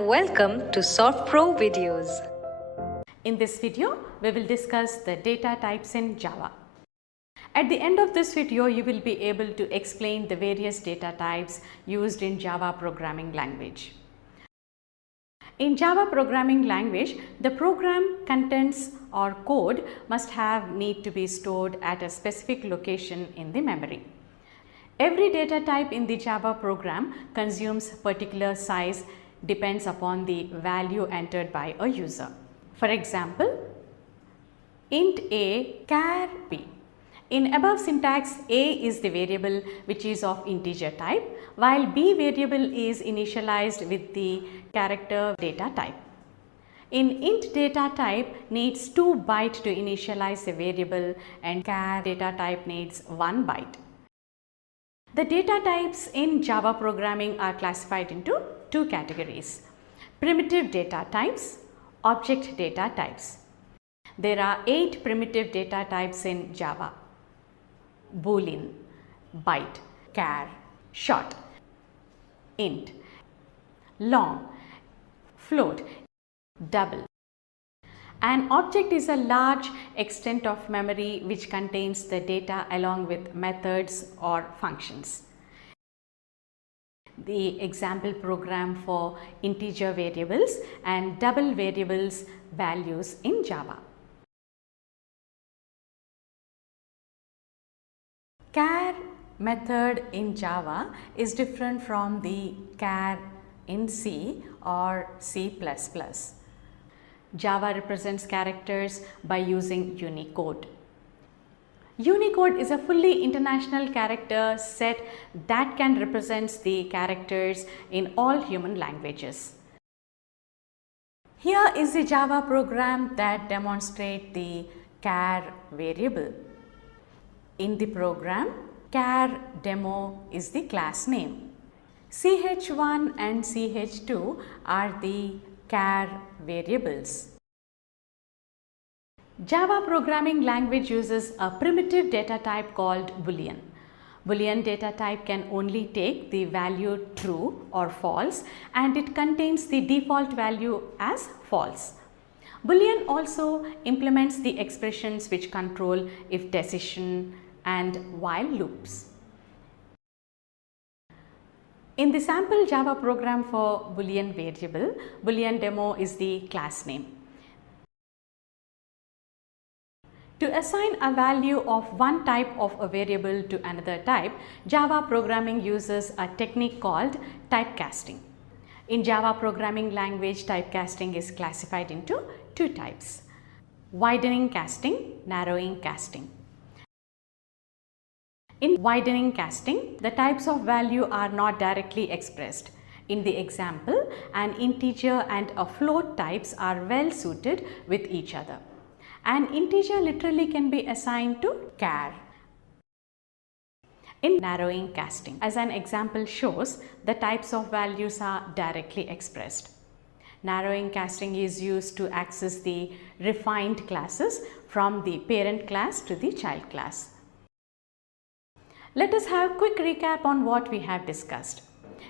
Welcome to Soft Pro Videos. In this video, we will discuss the data types in Java. At the end of this video, you will be able to explain the various data types used in Java programming language. In Java programming language, the program contents or code must need to be stored at a specific location in the memory. Every data type in the Java program consumes particular size depends upon the value entered by a user. For example, int a char b. In above syntax, a is the variable which is of integer type, while b variable is initialized with the character data type. In int data type needs 2 bytes to initialize a variable and char data type needs 1 byte. The data types in Java programming are classified into 2 categories: primitive data types, object data types. There are 8 primitive data types in Java: boolean, byte, char, short, int, long, float, double. An object is a large extent of memory which contains the data along with methods or functions. The example program for integer variables and double variables values in Java. Char method in Java is different from the char in C or C++. Java represents characters by using Unicode. Unicode is a fully international character set that can represent the characters in all human languages. Here is the Java program that demonstrates the char variable. In the program, char demo is the class name. ch1 and ch2 are the char variables. Java programming language uses a primitive data type called boolean. Boolean data type can only take the value true or false, and it contains the default value as false. Boolean also implements the expressions which control if decision and while loops. In the sample Java program for boolean variable, boolean demo is the class name. To assign a value of one type of a variable to another type, Java programming uses a technique called typecasting. In Java programming language, typecasting is classified into 2 types: widening casting, narrowing casting. In widening casting, the types of value are not directly expressed. In the example, an integer and a float types are well suited with each other. An integer literally can be assigned to char. In narrowing casting, as an example shows, the types of values are directly expressed. Narrowing casting is used to access the refined classes from the parent class to the child class. Let us have a quick recap on what we have discussed.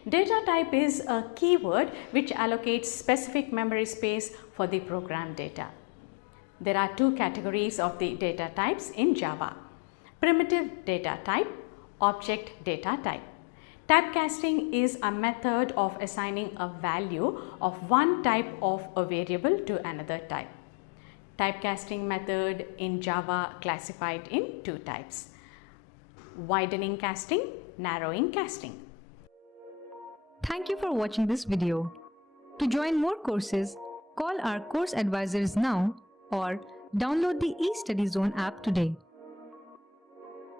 Data type is a keyword which allocates specific memory space for the program data. There are 2 categories of the data types in Java: primitive data type, object data type. Typecasting is a method of assigning a value of one type of a variable to another type. Typecasting method in Java classified in 2 types: widening casting, narrowing casting. Thank you for watching this video. To join more courses, call our course advisors now or download the eStudy Zone app today.